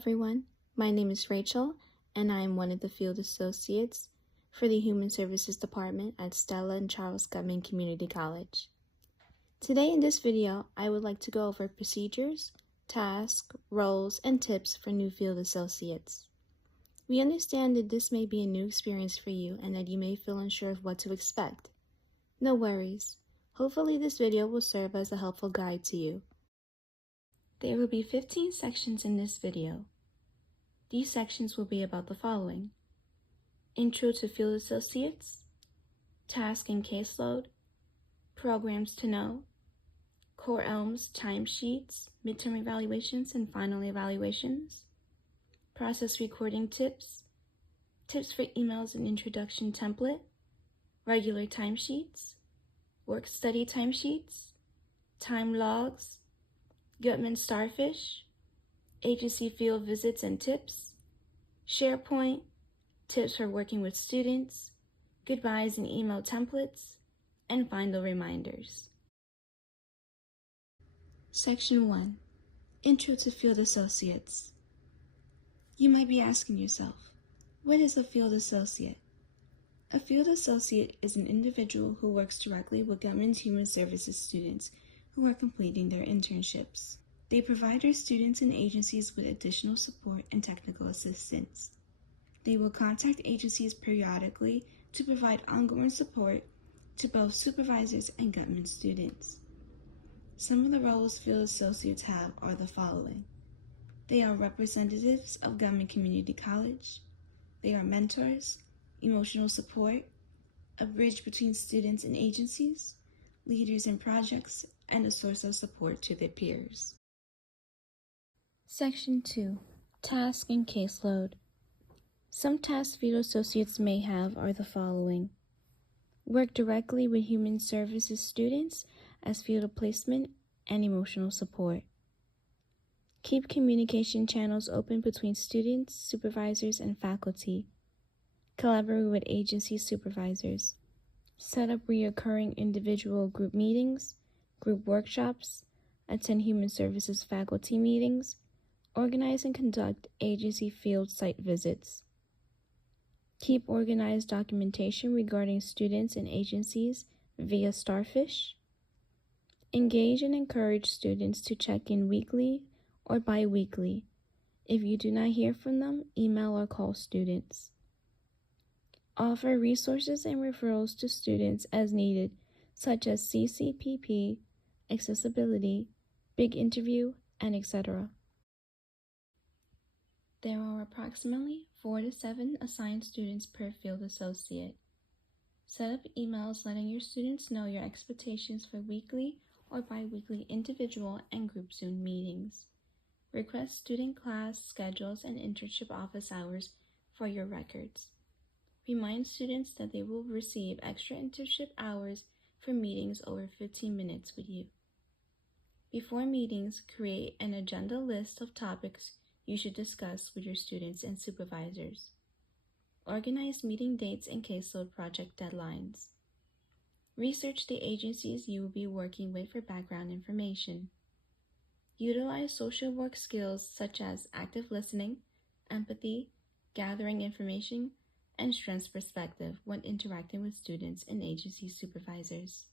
everyone, my name is Rachel and I am one of the field associates for the Human Services Department at Stella and Charles Guttman Community College. Today in this video, I would like to go over procedures, tasks, roles, and tips for new field associates. We understand that this may be a new experience for you and that you may feel unsure of what to expect. No worries. Hopefully this video will serve as a helpful guide to you. There will be 15 sections in this video. These sections will be about the following: Intro to Field Associates, Task and Caseload, Programs to Know, Core Elms, Timesheets, Midterm Evaluations and Final Evaluations, Process Recording Tips, Tips for Emails and Introduction Template, Regular Timesheets, Work Study Timesheets, Time Logs, Guttman Starfish, Agency Field Visits and Tips, SharePoint, Tips for Working with Students, Goodbyes and Email Templates, and Final Reminders. Section 1. Intro to Field Associates. You might be asking yourself, what is a field associate? A field associate is an individual who works directly with Guttman's Human Services students who are completing their internships. They provide their students and agencies with additional support and technical assistance. They will contact agencies periodically to provide ongoing support to both supervisors and Guttman students. Some of the roles field associates have are the following. They are representatives of Guttman Community College. They are mentors, emotional support, a bridge between students and agencies, leaders in projects, and a source of support to their peers. Section 2. Task and Caseload. Some tasks field associates may have are the following. Work directly with Human Services students as field placement and emotional support. Keep communication channels open between students, supervisors, and faculty. Collaborate with agency supervisors. Set up recurring individual group meetings, group workshops, attend Human Services faculty meetings, organize and conduct agency field site visits. Keep organized documentation regarding students and agencies via Starfish. Engage and encourage students to check in weekly or bi-weekly. If you do not hear from them, email or call students. Offer resources and referrals to students as needed, such as CCPP, accessibility, big interview, and etc. There are approximately 4 to 7 assigned students per field associate. Set up emails letting your students know your expectations for weekly or bi-weekly individual and group Zoom meetings. Request student class schedules and internship office hours for your records. Remind students that they will receive extra internship hours for meetings over 15 minutes with you. Before meetings, create an agenda list of topics you should discuss with your students and supervisors. Organize meeting dates and caseload project deadlines. Research the agencies you will be working with for background information. Utilize social work skills such as active listening, empathy, gathering information, and strengths perspective when interacting with students and agency supervisors.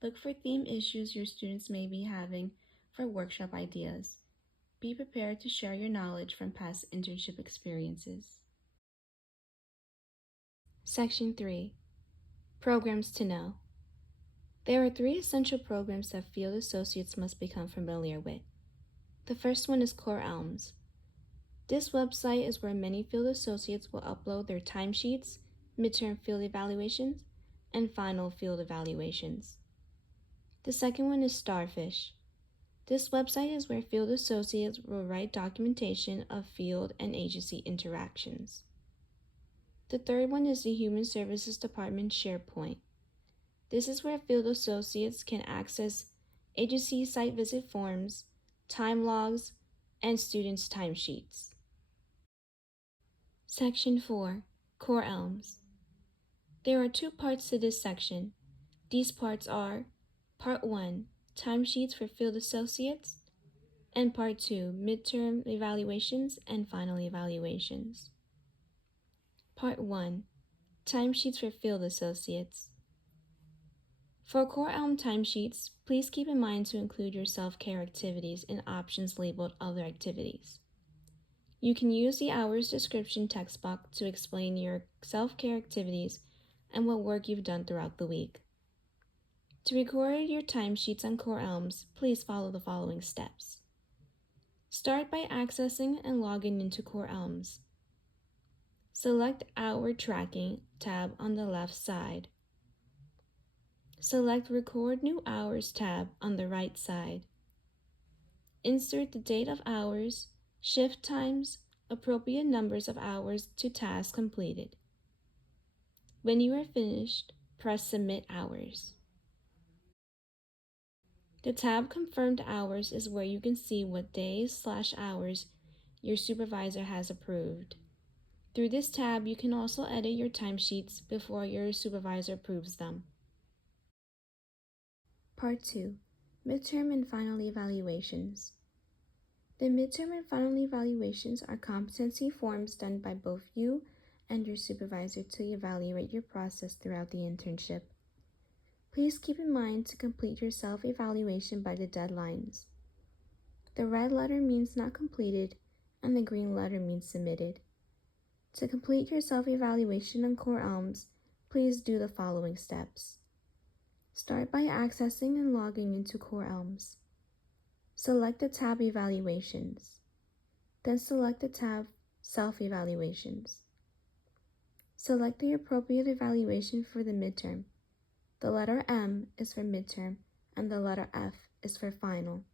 Look for theme issues your students may be having for workshop ideas. Be prepared to share your knowledge from past internship experiences. Section 3. Programs to Know. There are 3 essential programs that field associates must become familiar with. The first one is Core Elms. This website is where many field associates will upload their timesheets, midterm field evaluations, and final field evaluations. The second one is Starfish. This website is where field associates will write documentation of field and agency interactions. The third one is the Human Services Department SharePoint. This is where field associates can access agency site visit forms, time logs, and students' timesheets. Section 4. Core Elms. There are 2 parts to this section. These parts are Part 1. Timesheets for field associates. and Part 2, Midterm Evaluations and Final Evaluations. Part 1, Timesheets for Field Associates. For Core Elm timesheets, please keep in mind to include your self-care activities in options labeled Other Activities. You can use the hours description text box to explain your self-care activities and what work you've done throughout the week. To record your timesheets on Core Elms, please follow the following steps. Start by accessing and logging into Core Elms. Select Hour Tracking tab on the left side. Select Record New Hours tab on the right side. Insert the date of hours, shift times, appropriate numbers of hours to tasks completed. When you are finished, press Submit Hours. The tab Confirmed Hours is where you can see what days/hours your supervisor has approved. Through this tab, you can also edit your timesheets before your supervisor approves them. Part 2, Midterm and Final Evaluations. The midterm and final evaluations are competency forms done by both you and your supervisor to evaluate your process throughout the internship. Please keep in mind to complete your self-evaluation by the deadlines. The red letter means not completed, and the green letter means submitted. To complete your self-evaluation on Core Elms, please do the following steps. Start by accessing and logging into Core Elms. Select the tab Evaluations. Then select the tab Self-Evaluations. Select the appropriate evaluation for the midterm. The letter M is for midterm and the letter F is for final.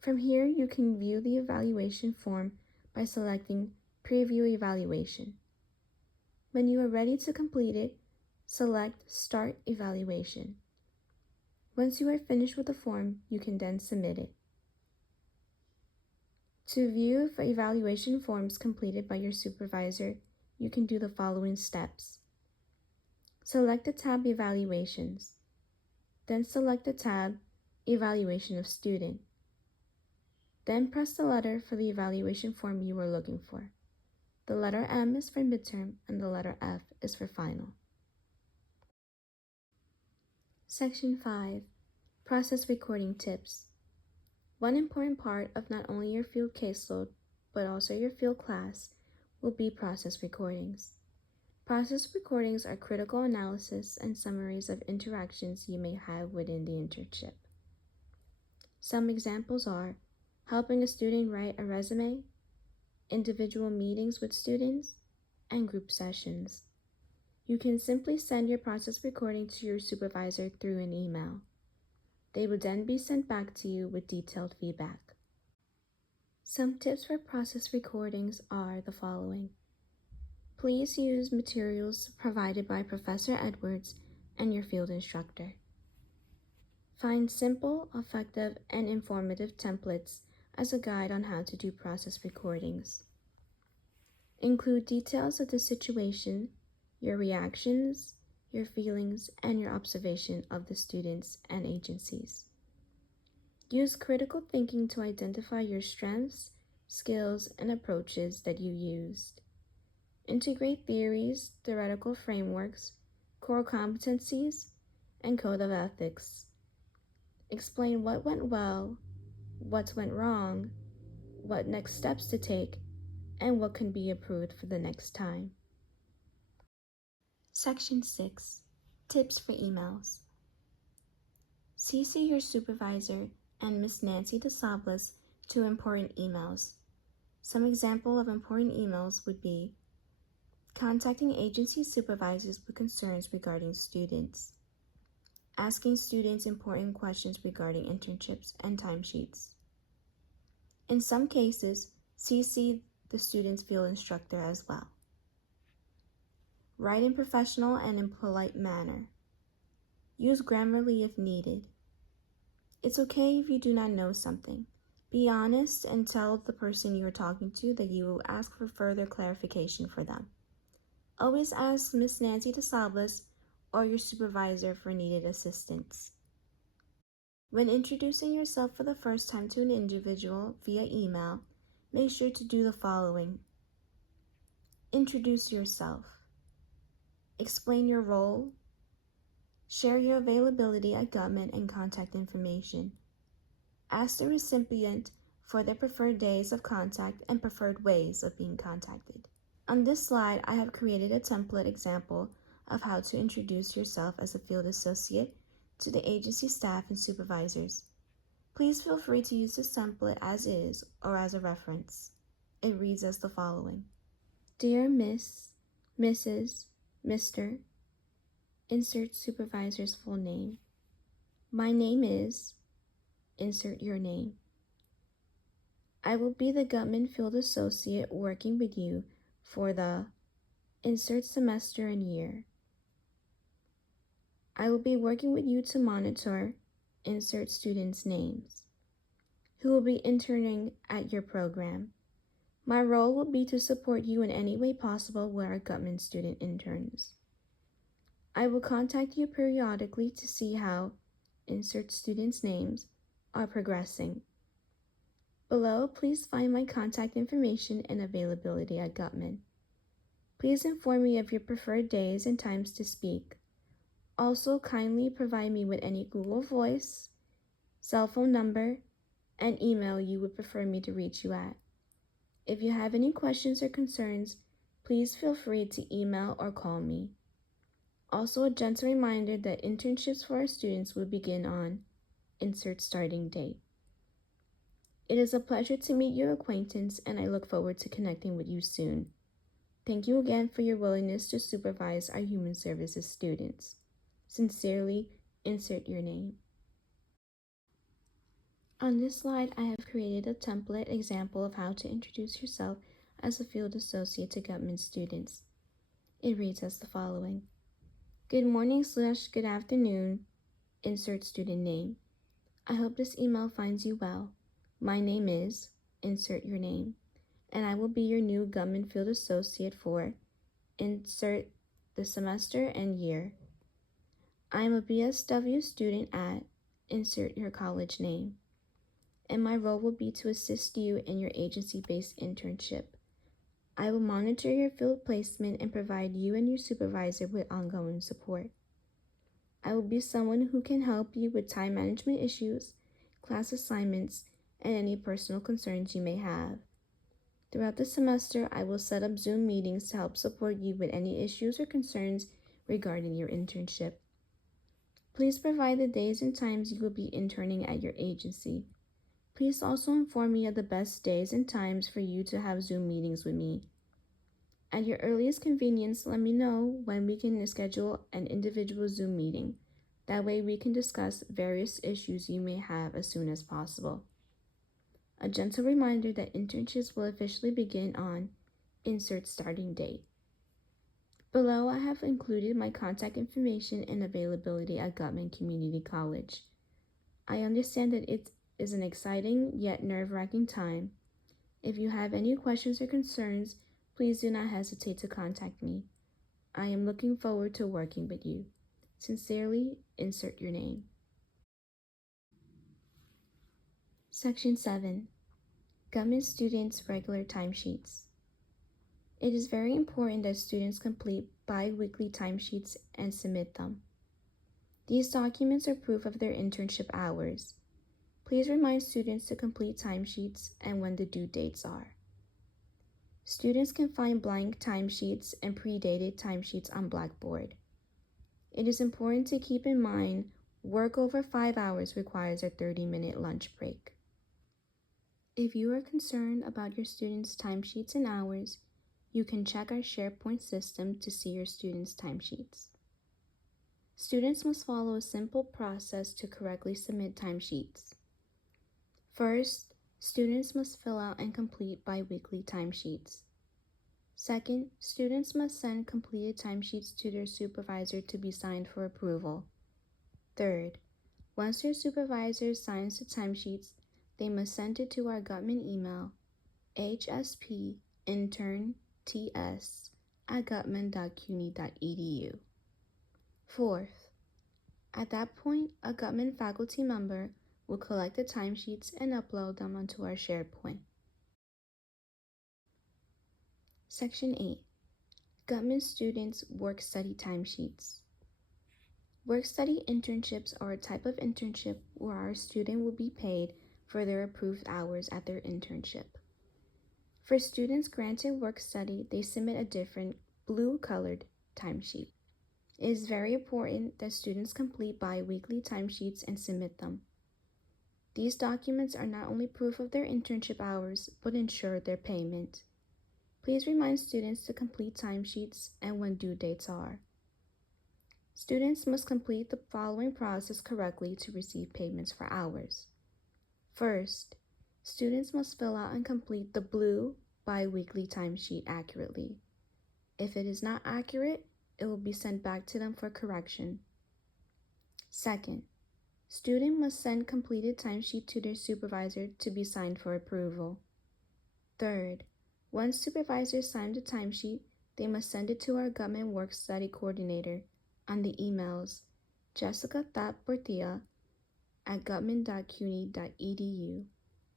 From here, you can view the evaluation form by selecting Preview Evaluation. When you are ready to complete it, select Start Evaluation. Once you are finished with the form, you can then submit it. To view evaluation forms completed by your supervisor, you can do the following steps. Select the tab Evaluations. Then select the tab Evaluation of Student. Then press the letter for the evaluation form you are looking for. The letter M is for midterm and the letter F is for final. Section 5, Process Recording Tips. One important part of not only your field caseload, but also your field class, will be process recordings. Process recordings are critical analysis and summaries of interactions you may have within the internship. Some examples are helping a student write a resume, individual meetings with students, and group sessions. You can simply send your process recording to your supervisor through an email. They will then be sent back to you with detailed feedback. Some tips for process recordings are the following. Please use materials provided by Professor Edwards and your field instructor. Find simple, effective, and informative templates as a guide on how to do process recordings. Include details of the situation, your reactions, your feelings, and your observation of the students and agencies. Use critical thinking to identify your strengths, skills, and approaches that you used. Integrate theories, theoretical frameworks, core competencies, and code of ethics. Explain what went well, what went wrong, what next steps to take, and what can be improved for the next time. Section 6, Tips for Emails. CC your supervisor and Ms. Nancy DeSablas to important emails. Some example of important emails would be contacting agency supervisors with concerns regarding students, asking students important questions regarding internships and timesheets. In some cases, CC the student's field instructor as well. Write in professional and in polite manner. Use Grammarly if needed. It's okay if you do not know something. Be honest and tell the person you are talking to that you will ask for further clarification for them. Always ask Ms. Nancy DeSablas or your supervisor for needed assistance. When introducing yourself for the first time to an individual via email, make sure to do the following. Introduce yourself. Explain your role. Share your availability at Guttman and contact information. Ask the recipient for their preferred days of contact and preferred ways of being contacted. On this slide, I have created a template example of how to introduce yourself as a field associate to the agency staff and supervisors. Please feel free to use this template as is or as a reference. It reads as the following. Dear Miss, Mrs., Mr., insert supervisor's full name. My name is, insert your name. I will be the Guttman Field Associate working with you for the, insert semester and year. I will be working with you to monitor, insert students' names, who will be interning at your program. My role will be to support you in any way possible where a Guttman student interns. I will contact you periodically to see how, insert students' names, are progressing. Below, please find my contact information and availability at Guttman. Please inform me of your preferred days and times to speak. Also, kindly provide me with any Google Voice, cell phone number, and email you would prefer me to reach you at. If you have any questions or concerns, please feel free to email or call me. Also, a gentle reminder that internships for our students will begin on insert starting date. It is a pleasure to meet your acquaintance, and I look forward to connecting with you soon. Thank you again for your willingness to supervise our human services students. Sincerely, insert your name. On this slide, I have created a template example of how to introduce yourself as a field associate to Guttman students. It reads as the following. Good morning/good afternoon, insert student name. I hope this email finds you well. My name is, insert your name, and I will be your new Guttman Field Associate for, insert the semester and year. I am a BSW student at, insert your college name, and my role will be to assist you in your agency-based internship. I will monitor your field placement and provide you and your supervisor with ongoing support. I will be someone who can help you with time management issues, class assignments, and any personal concerns you may have. Throughout the semester, I will set up Zoom meetings to help support you with any issues or concerns regarding your internship. Please provide the days and times you will be interning at your agency. Please also inform me of the best days and times for you to have Zoom meetings with me. At your earliest convenience, let me know when we can schedule an individual Zoom meeting. That way we can discuss various issues you may have as soon as possible. A gentle reminder that internships will officially begin on insert starting date. Below, I have included my contact information and availability at Guttman Community College. I understand that it is an exciting yet nerve-wracking time. If you have any questions or concerns, please do not hesitate to contact me. I am looking forward to working with you. Sincerely, insert your name. Section 7. Guttman Students' Regular Timesheets. It is very important that students complete bi-weekly timesheets and submit them. These documents are proof of their internship hours. Please remind students to complete timesheets and when the due dates are. Students can find blank timesheets and predated timesheets on Blackboard. It is important to keep in mind work over 5 hours requires a 30-minute lunch break. If you are concerned about your students' timesheets and hours, you can check our SharePoint system to see your students' timesheets. Students must follow a simple process to correctly submit timesheets. First, students must fill out and complete bi-weekly timesheets. Second, students must send completed timesheets to their supervisor to be signed for approval. Third, once their supervisor signs the timesheets, they must send it to our Guttman email, hspinterns@guttman.cuny.edu. Fourth, at that point, a Guttman faculty member will collect the timesheets and upload them onto our SharePoint. Section 8. Guttman Students Work-Study Timesheets. Work-study internships are a type of internship where our student will be paid for their approved hours at their internship. For students granted work-study, they submit a different blue-colored timesheet. It is very important that students complete bi-weekly timesheets and submit them. These documents are not only proof of their internship hours, but ensure their payment. Please remind students to complete timesheets and when due dates are. Students must complete the following process correctly to receive payments for hours. First, students must fill out and complete the blue bi-weekly timesheet accurately. If it is not accurate, it will be sent back to them for correction. Second, student must send completed timesheet to their supervisor to be signed for approval. Third, once supervisors sign the timesheet, they must send it to our Guttman Work Study Coordinator on the emails jessica.portilla@guttman.cuny.edu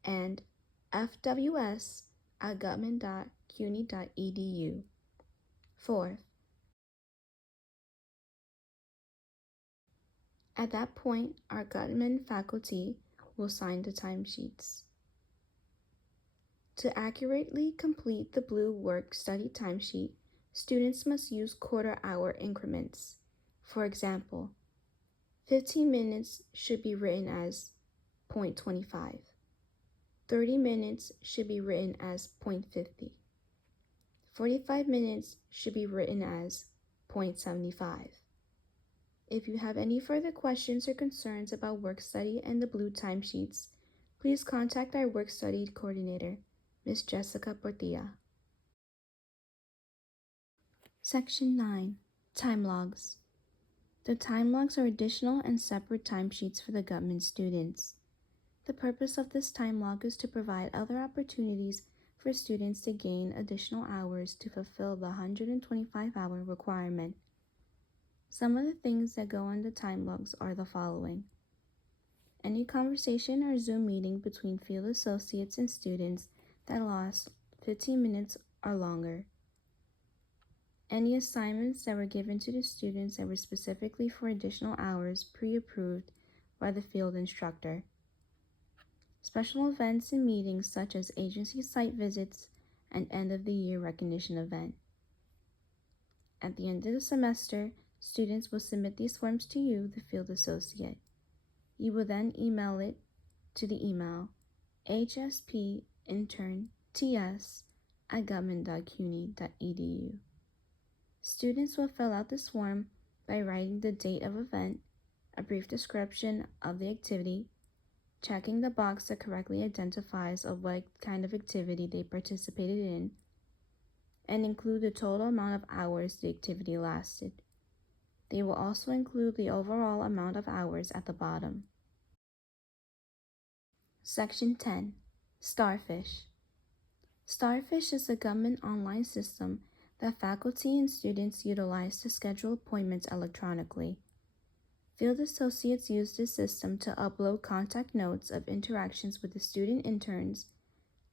and fws@guttman.cuny.edu. Fourth, at that point, our Guttman faculty will sign the timesheets. To accurately complete the blue work study timesheet, students must use quarter-hour increments. For example, 15 minutes should be written as 0.25. 30 minutes should be written as 0.50. 45 minutes should be written as 0.75. If you have any further questions or concerns about work study and the blue timesheets, please contact our work study coordinator, Ms. Jessica Portilla. Section 9. Time logs. The time logs are additional and separate timesheets for the Guttman students. The purpose of this time log is to provide other opportunities for students to gain additional hours to fulfill the 125-hour requirement. Some of the things that go on the time logs are the following: any conversation or Zoom meeting between field associates and students that lasts 15 minutes or longer, any assignments that were given to the students that were specifically for additional hours pre-approved by the field instructor, special events and meetings such as agency site visits and end-of-the-year recognition event. At the end of the semester, students will submit these forms to you, the field associate. You will then email it to the email hspinternts@guttman.cuny.edu. Students will fill out this form by writing the date of event, a brief description of the activity, checking the box that correctly identifies of what kind of activity they participated in, and include the total amount of hours the activity lasted. They will also include the overall amount of hours at the bottom. Section 10. Starfish. Starfish is a Guttman online system that faculty and students utilize to schedule appointments electronically. Field associates use this system to upload contact notes of interactions with the student interns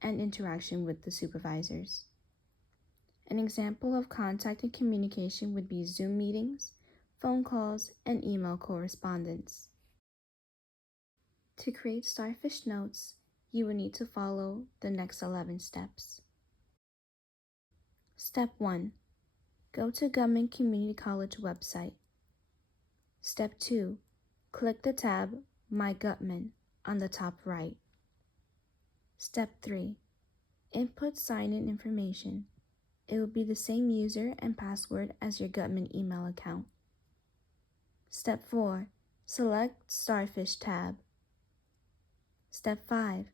and interaction with the supervisors. An example of contact and communication would be Zoom meetings, phone calls, and email correspondence. To create Starfish notes, you will need to follow the next 11 steps. Step 1. Go to Guttman Community College website. Step 2. Click the tab My Guttman on the top right. Step 3. Input sign-in information. It will be the same user and password as your Guttman email account. Step 4. Select Starfish tab. Step 5.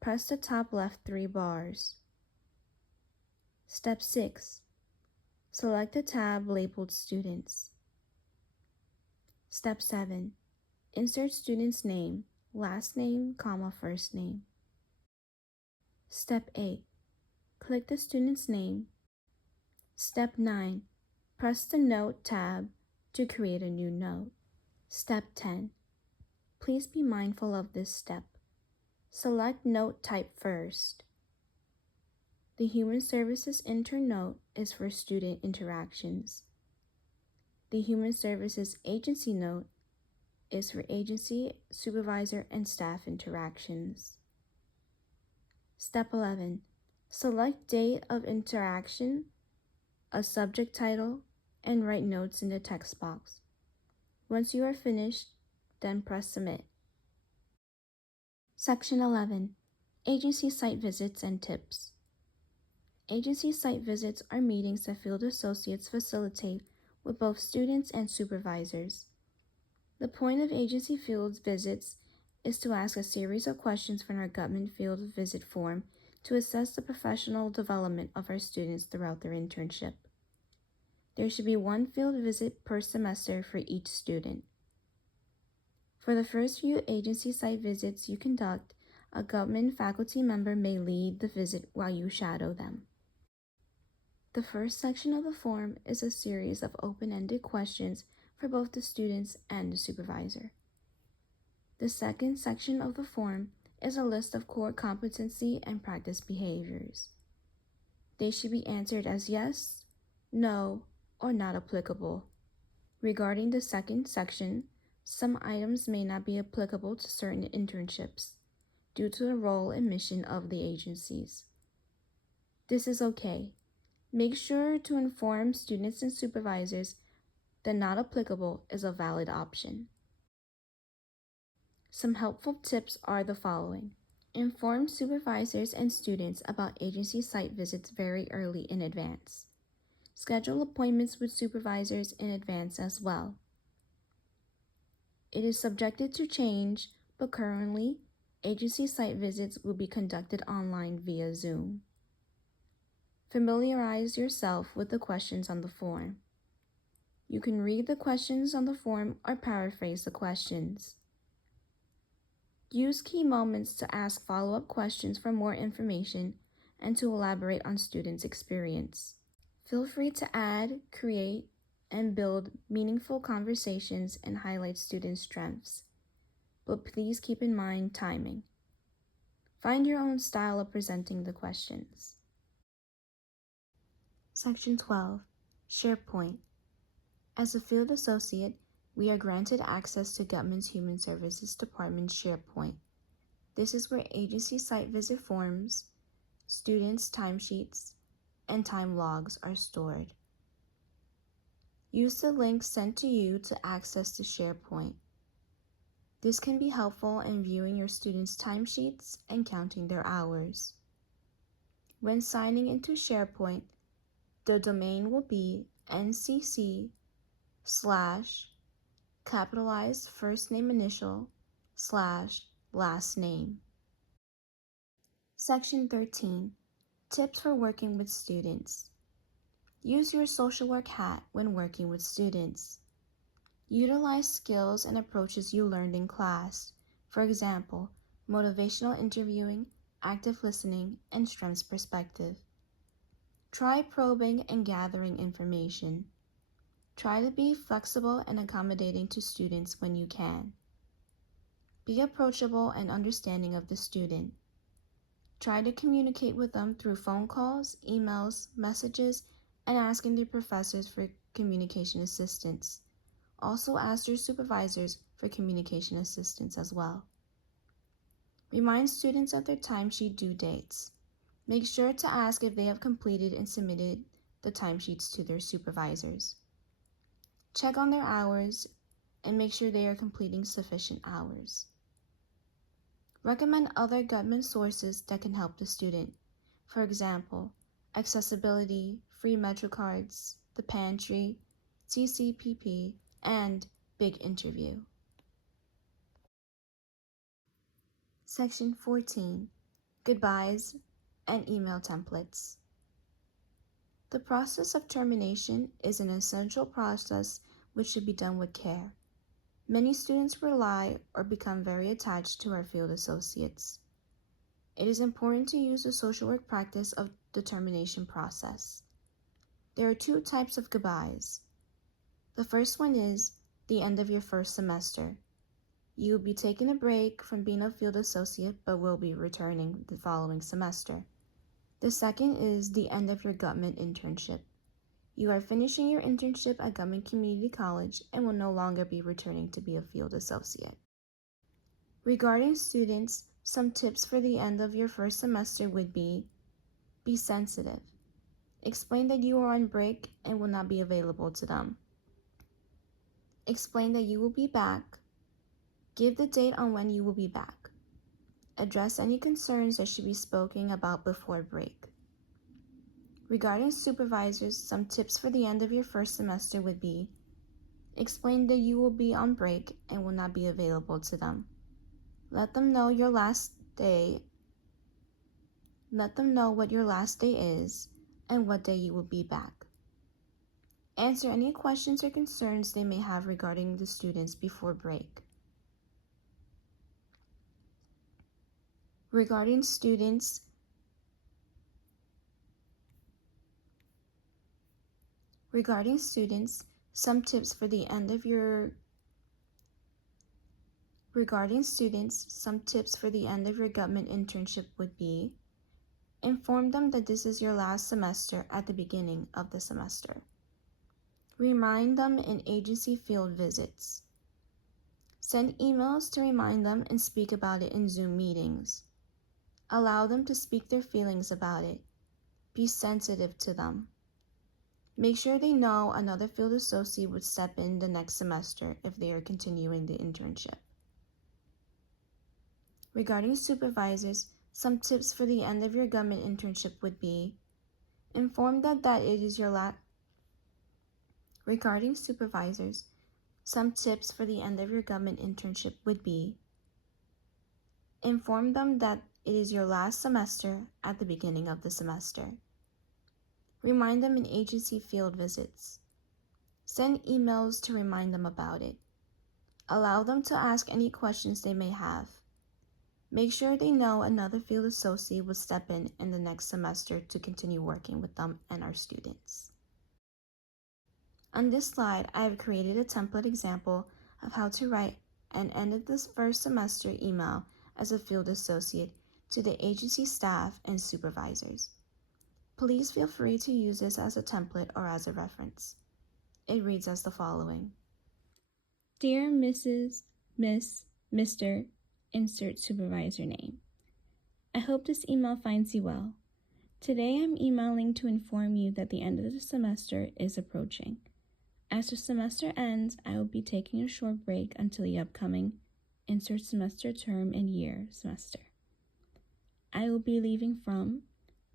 Press the top left 3 bars. Step 6. Select the tab labeled Students. Step 7. Insert student's name, last name, comma, first name. Step 8. Click the student's name. Step 9. Press the Note tab to create a new note. Step 10. Please be mindful of this step. Select Note Type first. The Human Services Intern Note is for student interactions. The Human Services Agency Note is for agency, supervisor, and staff interactions. Step 11. Select date of interaction, a subject title, and write notes in the text box. Once you are finished, then press Submit. Section 11. Agency Site Visits and Tips. Agency site visits are meetings that field associates facilitate with both students and supervisors. The point of agency field visits is to ask a series of questions from our Guttman Field Visit form to assess the professional development of our students throughout their internship. There should be one field visit per semester for each student. For the first few agency site visits you conduct, a Guttman faculty member may lead the visit while you shadow them. The first section of the form is a series of open-ended questions for both the students and the supervisor. The second section of the form is a list of core competency and practice behaviors. They should be answered as yes, no, or not applicable. Regarding the second section, some items may not be applicable to certain internships due to the role and mission of the agencies. This is okay. Make sure to inform students and supervisors that not applicable is a valid option. Some helpful tips are the following. Inform supervisors and students about agency site visits very early in advance. Schedule appointments with supervisors in advance as well. It is subjected to change, but currently, agency site visits will be conducted online via Zoom. Familiarize yourself with the questions on the form. You can read the questions on the form or paraphrase the questions. Use key moments to ask follow-up questions for more information and to elaborate on students' experience. Feel free to add, create, and build meaningful conversations and highlight students' strengths, but please keep in mind timing. Find your own style of presenting the questions. Section 12. SharePoint. As a field associate, we are granted access to Guttman's Human Services Department's SharePoint. This is where agency site visit forms, students' timesheets, and time logs are stored. Use the link sent to you to access the SharePoint. This can be helpful in viewing your students' timesheets and counting their hours. When signing into SharePoint, the domain will be ncc/capitalized first name initial /last name. Section 13. Tips for working with students. Use your social work hat when working with students. Utilize skills and approaches you learned in class. For example, motivational interviewing, active listening, and strengths perspective. Try probing and gathering information. Try to be flexible and accommodating to students when you can. Be approachable and understanding of the student. Try to communicate with them through phone calls, emails, messages, and asking their professors for communication assistance. Also ask your supervisors for communication assistance as well. Remind students of their timesheet due dates. Make sure to ask if they have completed and submitted the timesheets to their supervisors. Check on their hours and make sure they are completing sufficient hours. Recommend other Guttman sources that can help the student. For example, accessibility, free MetroCards, the pantry, TCPP, and Big Interview. Section 14. Goodbyes and email templates. The process of termination is an essential process which should be done with care. Many students rely or become very attached to our field associates. It is important to use the social work practice of the termination process. There are two types of goodbyes. The first one is the end of your first semester. You will be taking a break from being a field associate, but will be returning the following semester. The second is the end of your Guttman internship. You are finishing your internship at Guttman Community College and will no longer be returning to be a field associate. Regarding students, some tips for the end of your first semester would be sensitive. Explain that you are on break and will not be available to them. Explain that you will be back. Give the date on when you will be back. Address any concerns that should be spoken about before break. Regarding supervisors, some tips for the end of your first semester would be explain that you will be on break and will not be available to them. Let them know what your last day is and what day you will be back. Answer any questions or concerns they may have regarding the students before break. Regarding students, some tips for the end of your Guttman internship would be inform them that this is your last semester at the beginning of the semester. Remind them in agency field visits. Send emails to remind them and speak about it in Zoom meetings. Allow them to speak their feelings about it. Be sensitive to them. Make sure they know another field associate would step in the next semester if they are continuing the internship. Regarding supervisors, some tips for the end of your Guttman internship would be inform them that it is your last semester at the beginning of the semester. Remind them in agency field visits. Send emails to remind them about it. Allow them to ask any questions they may have. Make sure they know another field associate will step in the next semester to continue working with them and our students. On this slide, I have created a template example of how to write an end of this first semester email as a field associate to the agency staff and supervisors. Please feel free to use this as a template or as a reference. It reads as the following. Dear Mrs., Miss, Mr., insert supervisor name. I hope this email finds you well. Today I'm emailing to inform you that the end of the semester is approaching. As the semester ends, I will be taking a short break until the upcoming insert semester term and year semester. I will be leaving from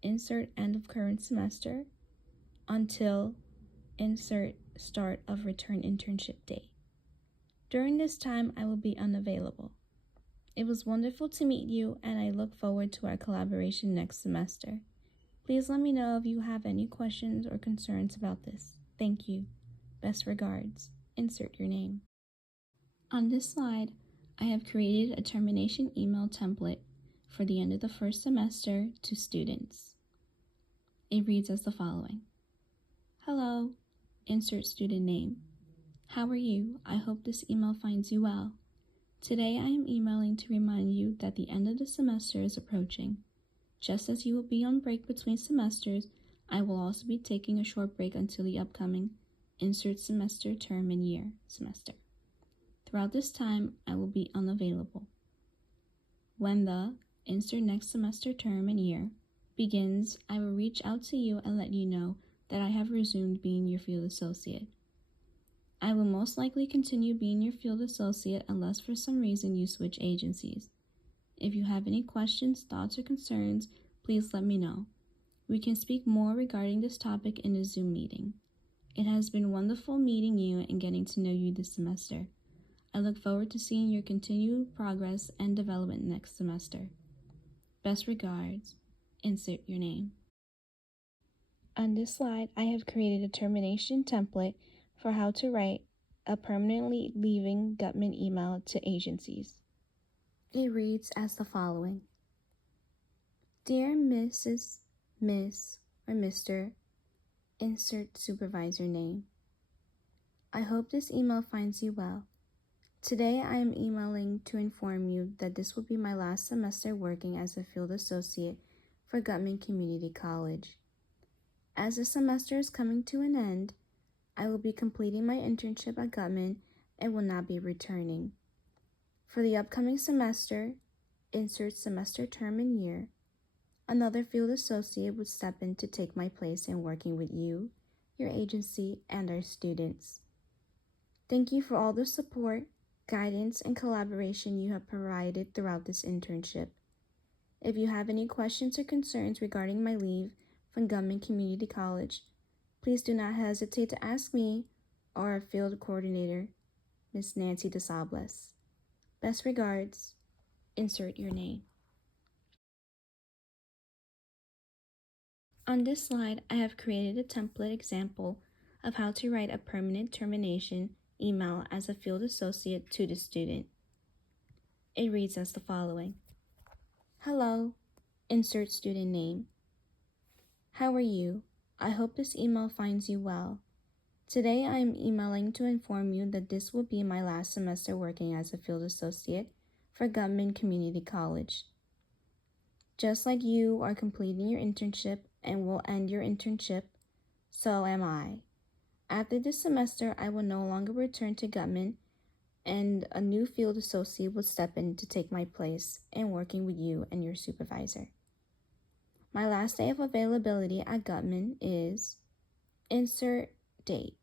insert end of current semester until insert start of return internship date. During this time, I will be unavailable. It was wonderful to meet you, and I look forward to our collaboration next semester. Please let me know if you have any questions or concerns about this. Thank you. Best regards. Insert your name. On this slide, I have created a termination email template for the end of the first semester to students. It reads as the following. Hello, insert student name. How are you? I hope this email finds you well. Today I am emailing to remind you that the end of the semester is approaching. Just as you will be on break between semesters, I will also be taking a short break until the upcoming insert semester term and year semester. Throughout this time, I will be unavailable. When the insert next semester term and year begins, I will reach out to you and let you know that I have resumed being your field associate. I will most likely continue being your field associate unless for some reason you switch agencies. If you have any questions, thoughts, or concerns, please let me know. We can speak more regarding this topic in a Zoom meeting. It has been wonderful meeting you and getting to know you this semester. I look forward to seeing your continued progress and development next semester. Best regards. Insert your name. On this slide, I have created a termination template for how to write a permanently leaving Guttman email to agencies. It reads as the following. Dear Mrs., Miss, or Mr., insert supervisor name. I hope this email finds you well. Today I am emailing to inform you that this will be my last semester working as a field associate for Guttman Community College. As the semester is coming to an end, I will be completing my internship at Guttman and will not be returning. For the upcoming semester, insert semester term and year, another field associate would step in to take my place in working with you, your agency, and our students. Thank you for all the support, guidance, and collaboration you have provided throughout this internship. If you have any questions or concerns regarding my leave from Guttman Community College, please do not hesitate to ask me or our field coordinator, Ms. Nancy DeSables. Best regards, insert your name. On this slide, I have created a template example of how to write a permanent termination email as a field associate to the student. It reads as the following. Hello, insert student name. How are you? I hope this email finds you well. Today I am emailing to inform you that this will be my last semester working as a field associate for Guttman Community College. Just like you are completing your internship and will end your internship, so am I. After this semester, I will no longer return to Guttman, and a new field associate will step in to take my place in working with you and your supervisor. My last day of availability at Guttman is insert date.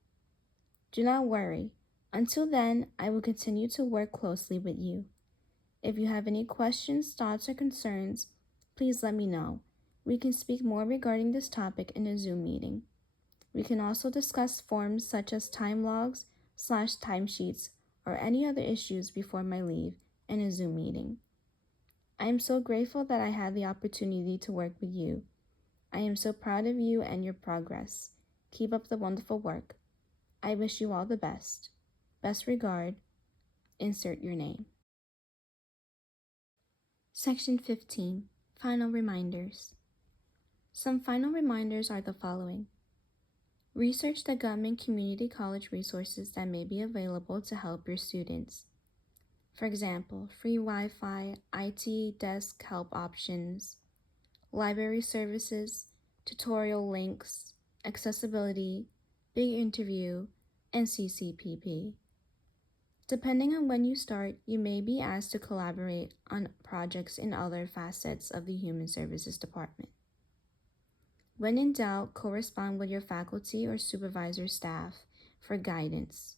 Do not worry. Until then, I will continue to work closely with you. If you have any questions, thoughts, or concerns, please let me know. We can speak more regarding this topic in a Zoom meeting. We can also discuss forms such as time logs, /timesheets, or any other issues before my leave in a Zoom meeting. I am so grateful that I had the opportunity to work with you. I am so proud of you and your progress. Keep up the wonderful work. I wish you all the best. Best regard, insert your name. Section 15, Final Reminders. Some final reminders are the following. Research the Guttman Community College resources that may be available to help your students. For example, free Wi-Fi, IT desk help options, library services, tutorial links, accessibility, big interview, and CCPP. Depending on when you start, you may be asked to collaborate on projects in other facets of the Human Services Department. When in doubt, correspond with your faculty or supervisor staff for guidance.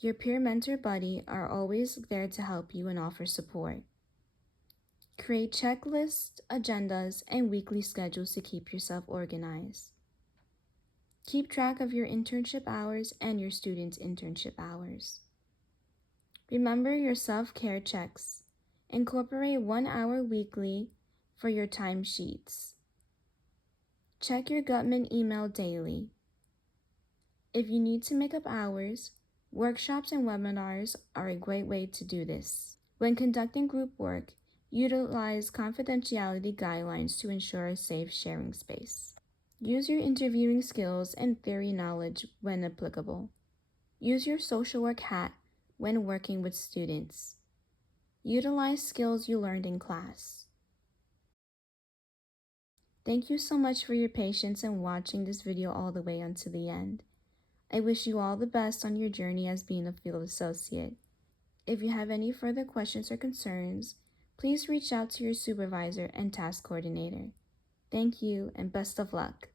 Your peer mentor buddy are always there to help you and offer support. Create checklists, agendas, and weekly schedules to keep yourself organized. Keep track of your internship hours and your students' internship hours. Remember your self-care checks. Incorporate 1 hour weekly for your timesheets. Check your Guttman email daily. If you need to make up hours, workshops and webinars are a great way to do this. When conducting group work, utilize confidentiality guidelines to ensure a safe sharing space. Use your interviewing skills and theory knowledge when applicable. Use your social work hat when working with students. Utilize skills you learned in class. Thank you so much for your patience and watching this video all the way until the end. I wish you all the best on your journey as being a field associate. If you have any further questions or concerns, please reach out to your supervisor and task coordinator. Thank you and best of luck.